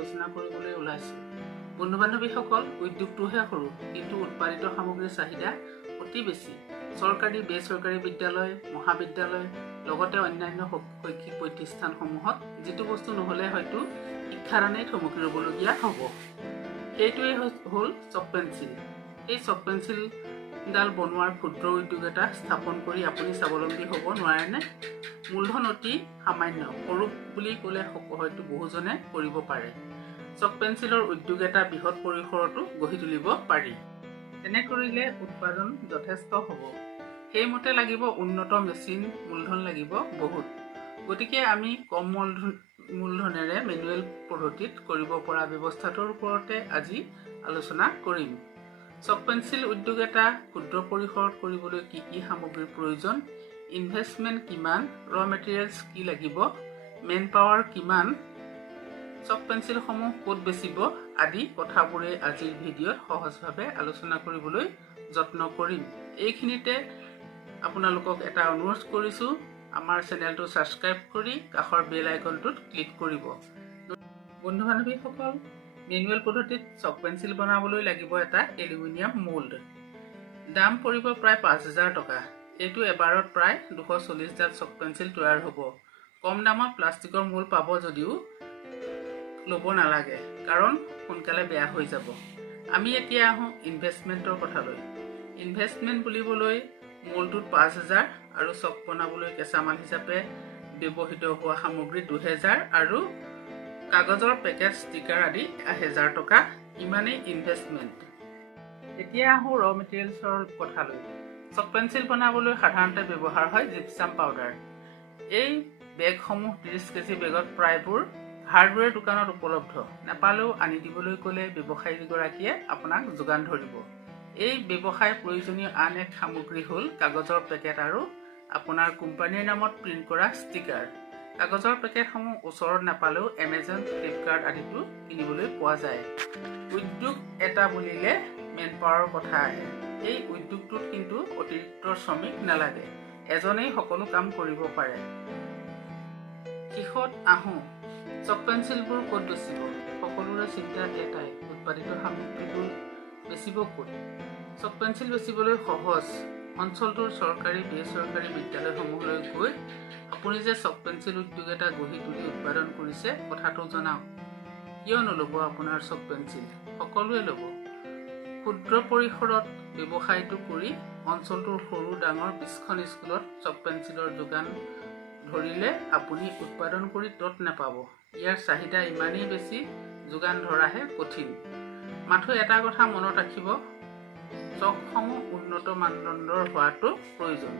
আলোচনা কৰিবলৈ ওলাইছোঁ। বন্ধু-বান্ধৱীসকল, উদ্যোগটোহে সৰু, কিন্তু উৎপাদিত সামগ্ৰীৰ চাহিদা অতি বেছি। চৰকাৰী, বেচৰকাৰী বিদ্যালয়, মহাবিদ্যালয় লগতে অন্যান্য শৈক্ষিক প্ৰতিষ্ঠানসমূহত যিটো বস্তু নহ'লে হয়তো শিক্ষাদানেই থমকি ৰ'বলগীয়া হ'ব। সেইটোৱেই হ'ল চক পেঞ্চিল। এই চক পেঞ্চিলডাল বনোৱাৰ ক্ষুদ্ৰ উদ্যোগ এটা স্থাপন কৰি আপুনি স্বাৱলম্বী হ'ব নোৱাৰেনে? মূলধন অতি সামান্য, সৰু বুলি ক'লে হয়তো বহুজনে কৰিব পাৰে। চক পেঞ্চিলৰ উদ্যোগ এটা বৃহৎ পৰিসৰতো গঢ়ি তুলিব পাৰি। তেনে কৰিলে উৎপাদন যথেষ্ট হ'ব। সেইমতে লাগিব উন্নত মেচিন, মূলধন লাগিব বহুত। গতিকে আমি কম মূলধনেৰে মেনুৱেল পদ্ধতিত কৰিব পৰা ব্যৱস্থাটোৰ ওপৰতে আজি আলোচনা কৰিম। চক পেঞ্চিল উদ্যোগ এটা ক্ষুদ্ৰ পৰিসৰত কৰিবলৈ কি কি সামগ্ৰীৰ প্ৰয়োজন, ইনভেষ্টমেণ্ট কিমান, ৰ মেটেৰিয়েলছ কি লাগিব, মেন পাৱাৰ কিমান, চক পেঞ্চিলসমূহ ক'ত বেচিব আদি কথাবোৰে আজিৰ ভিডিঅ'ত সহজভাৱে আলোচনা কৰিবলৈ যত্ন কৰিম। এইখিনিতে আপোনালোকক এটা অনুৰোধ কৰিছোঁ, আমাৰ চেনেলটো ছাবস্ক্ৰাইব কৰি কাষৰ বেল আইকনটোত ক্লিক কৰিব। বন্ধু-বান্ধৱীসকল, মেনুৱেল পদ্ধতিত চক পেঞ্চিল বনাবলৈ লাগিব এটা এলুমিনিয়াম মোল্ড। দাম পৰিব প্ৰায় 5,000 টকা। এইটো এবাৰত প্ৰায় 240ডাল চক পেঞ্চিল তৈয়াৰ হ'ব। কম দামত প্লাষ্টিকৰ মোল্ড পাব যদিও ল'ব নালাগে, কাৰণ সোনকালে বেয়া হৈ যাব। আমি এতিয়া আহোঁ ইনভেষ্টমেণ্টৰ কথালৈ। ইনভেষ্টমেণ্ট বুলিবলৈ মোল্ডটোত 5,000 আৰু চক বনাবলৈ কেঁচামাল হিচাপে ব্যৱহৃত হোৱা সামগ্ৰী 2,000 আৰু কাগজৰ পেকেট, ষ্টিকাৰ আদি 1,000 টকা, ইমানেই ইনভেষ্টমেণ্ট। এতিয়া আহোঁ ৰ মেটেৰিয়েলছৰ কথালৈ। চক পেঞ্চিল বনাবলৈ সাধাৰণতে ব্যৱহাৰ হয় জিপছাম পাউডাৰ। এই বেগসমূহ 30 কেজি বেগত প্ৰায়বোৰ হাৰ্ডৱেৰ দোকানত উপলব্ধ। নাপালেও আনি দিবলৈ ক'লে ব্যৱসায়ীগৰাকীয়ে আপোনাক যোগান ধৰিব। এই ব্যৱসায় প্ৰয়োজনীয় আন এক সামগ্ৰী হ'ল কাগজৰ পেকেট আৰু আপোনাৰ কোম্পানীৰ নামত প্ৰিণ্ট কৰা ষ্টিকাৰ। কাগজৰ পেকেটসমূহ ওচৰত নাপালেও এমেজন, ফ্লিপকাৰ্ট আদিতো কিনিবলৈ পোৱা যায়। উদ্যোগ এটা বুলিলে মেন পাৱাৰৰ কথা আহে। এই উদ্যোগটোত কিন্তু অতিৰিক্ত শ্ৰমিক নালাগে, এজনেই সকলো কাম কৰিব পাৰে। শেষত আহোঁ, চক পেঞ্চিলবোৰ ক'ত বেচিব? সকলোৰে চিন্তা এটাই, উৎপাদিত সামগ্ৰীবোৰ বেচিব ক'ত? চক পেঞ্চিল বেচিবলৈ সহজ। অঞ্চলটোৰ চৰকাৰী, বেচৰকাৰী বিদ্যালয়সমূহলৈ গৈ আপুনি যে চক পেঞ্চিল উদ্যোগ এটা গঢ়ি তুলি উৎপাদন কৰিছে কথাটো জনাওক। কিয় নল'ব আপোনাৰ চক পেঞ্চিল? সকলোৱে ল'ব। ক্ষুদ্ৰ পৰিসৰত ব্যৱসায়টো কৰি অঞ্চলটোৰ সৰু ডাঙৰ 20খন স্কুলত চক পেঞ্চিলৰ যোগান ধৰিলে আপুনি উৎপাদন কৰি তত নাপাব। ইয়াৰ চাহিদা ইমানেই বেছি, যোগান ধৰাহে কঠিন। মাথো এটা কথা মনত ৰাখিব, চকসমূহ উন্নত মানদণ্ডৰ হোৱাটো প্ৰয়োজন।